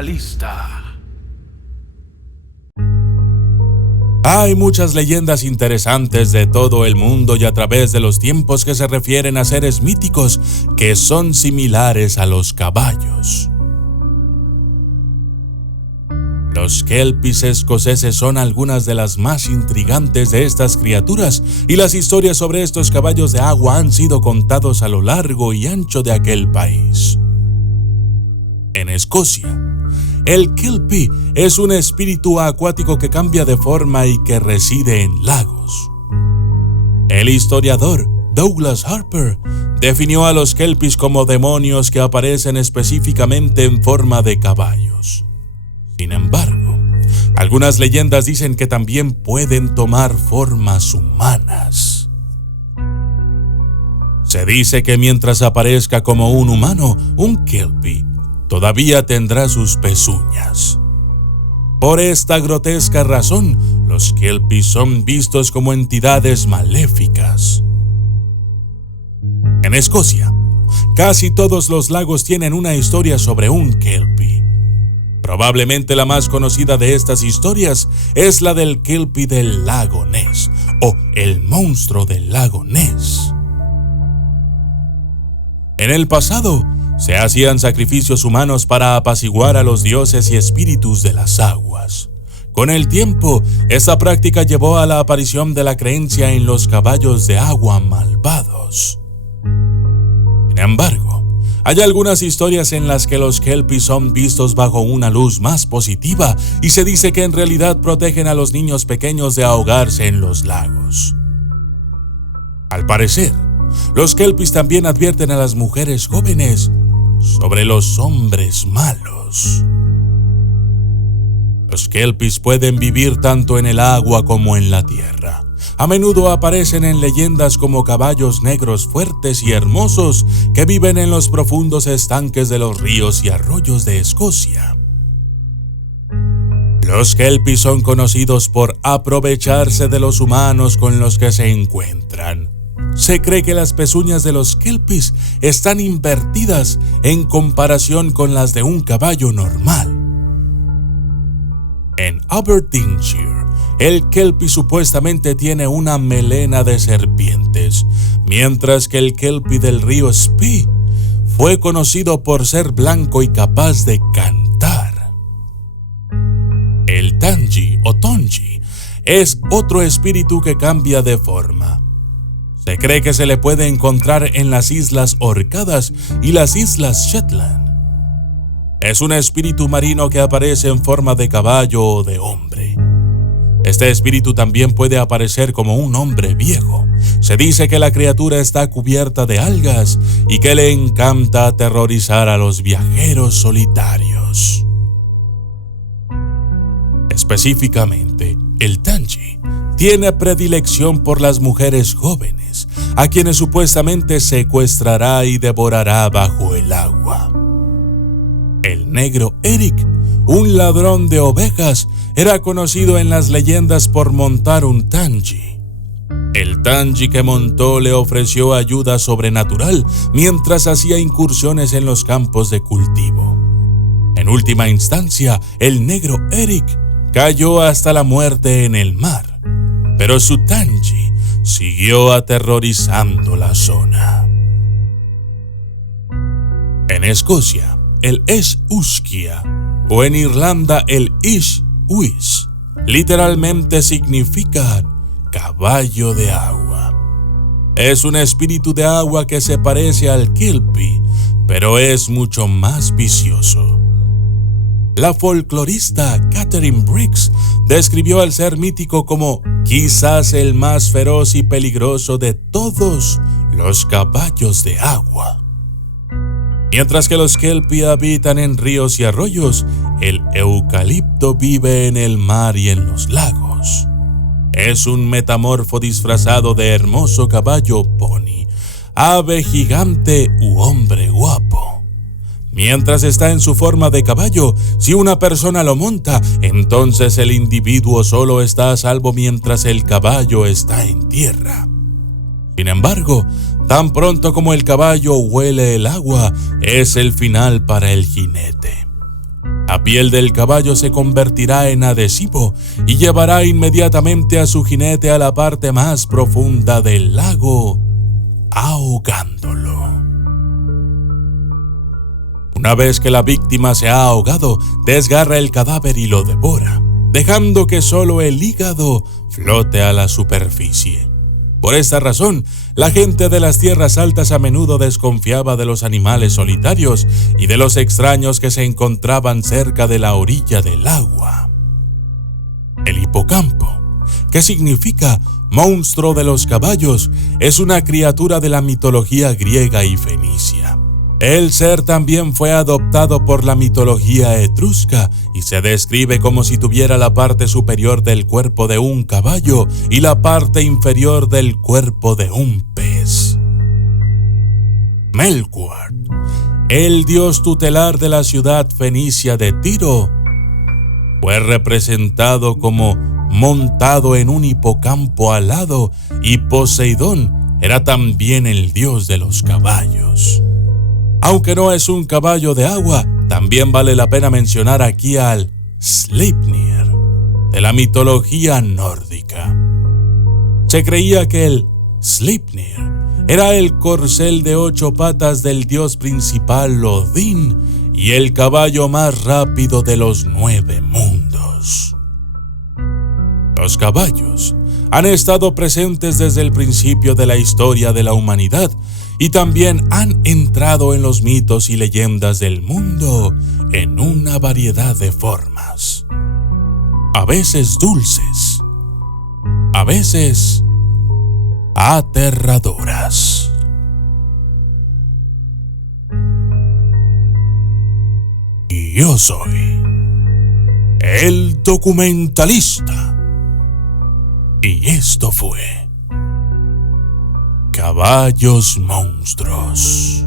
Naturalista. Hay muchas leyendas interesantes de todo el mundo y a través de los tiempos que se refieren a seres míticos que son similares a los caballos. Los kelpies escoceses son algunas de las más intrigantes de estas criaturas y las historias sobre estos caballos de agua han sido contados a lo largo y ancho de aquel país. En Escocia, el kelpie es un espíritu acuático que cambia de forma y que reside en lagos. El historiador Douglas Harper definió a los kelpies como demonios que aparecen específicamente en forma de caballos. Sin embargo, algunas leyendas dicen que también pueden tomar formas humanas. Se dice que mientras aparezca como un humano, un kelpie todavía tendrá sus pezuñas. Por esta grotesca razón, los kelpies son vistos como entidades maléficas. En Escocia, casi todos los lagos tienen una historia sobre un kelpie. Probablemente la más conocida de estas historias es la del kelpie del lago Ness o el monstruo del lago Ness. En el pasado, se hacían sacrificios humanos para apaciguar a los dioses y espíritus de las aguas. Con el tiempo, esta práctica llevó a la aparición de la creencia en los caballos de agua malvados. Sin embargo, hay algunas historias en las que los kelpies son vistos bajo una luz más positiva y se dice que en realidad protegen a los niños pequeños de ahogarse en los lagos. Al parecer, los kelpies también advierten a las mujeres jóvenes sobre los hombres malos. Los kelpies pueden vivir tanto en el agua como en la tierra. A menudo aparecen en leyendas como caballos negros fuertes y hermosos que viven en los profundos estanques de los ríos y arroyos de Escocia. Los kelpies son conocidos por aprovecharse de los humanos con los que se encuentran. Se cree que las pezuñas de los kelpies están invertidas en comparación con las de un caballo normal. En Aberdeenshire, el kelpie supuestamente tiene una melena de serpientes, mientras que el kelpie del río Spey fue conocido por ser blanco y capaz de cantar. El Tangi o Tongi es otro espíritu que cambia de forma. Se cree que se le puede encontrar en las Islas Orcadas y las Islas Shetland. Es un espíritu marino que aparece en forma de caballo o de hombre. Este espíritu también puede aparecer como un hombre viejo. Se dice que la criatura está cubierta de algas y que le encanta aterrorizar a los viajeros solitarios. Específicamente, el Tangi tiene predilección por las mujeres jóvenes, a quienes supuestamente secuestrará y devorará bajo el agua. El negro Eric, un ladrón de ovejas, era conocido en las leyendas por montar un Tangi. El Tangi que montó le ofreció ayuda sobrenatural mientras hacía incursiones en los campos de cultivo. En última instancia, el negro Eric cayó hasta la muerte en el mar, pero su Tangi siguió aterrorizando la zona. En Escocia, el Uskia, o en Irlanda el Uis, literalmente significa caballo de agua. Es un espíritu de agua que se parece al kelpie, pero es mucho más vicioso. La folclorista Catherine Briggs describió al ser mítico como quizás el más feroz y peligroso de todos los caballos de agua. Mientras que los kelpie habitan en ríos y arroyos, el eucalipto vive en el mar y en los lagos. Es un metamorfo disfrazado de hermoso caballo pony, ave gigante u hombre guapo. Mientras está en su forma de caballo, si una persona lo monta, entonces el individuo solo está a salvo mientras el caballo está en tierra. Sin embargo, tan pronto como el caballo huele el agua, es el final para el jinete. La piel del caballo se convertirá en adhesivo y llevará inmediatamente a su jinete a la parte más profunda del lago, ahogándolo. Una vez que la víctima se ha ahogado, desgarra el cadáver y lo devora, dejando que solo el hígado flote a la superficie. Por esta razón, la gente de las tierras altas a menudo desconfiaba de los animales solitarios y de los extraños que se encontraban cerca de la orilla del agua. El hipocampo, que significa monstruo de los caballos, es una criatura de la mitología griega y fenicia. El ser también fue adoptado por la mitología etrusca y se describe como si tuviera la parte superior del cuerpo de un caballo y la parte inferior del cuerpo de un pez. Melkart, el dios tutelar de la ciudad fenicia de Tiro, fue representado como montado en un hipocampo alado, y Poseidón era también el dios de los caballos. Aunque no es un caballo de agua, también vale la pena mencionar aquí al Sleipnir, de la mitología nórdica. Se creía que el Sleipnir era el corcel de 8 patas del dios principal Odín y el caballo más rápido de los 9 mundos. Los caballos han estado presentes desde el principio de la historia de la humanidad y también han entrado en los mitos y leyendas del mundo en una variedad de formas. A veces dulces, a veces aterradoras. Y yo soy el documentalista. Y esto fue Caballos Monstruos.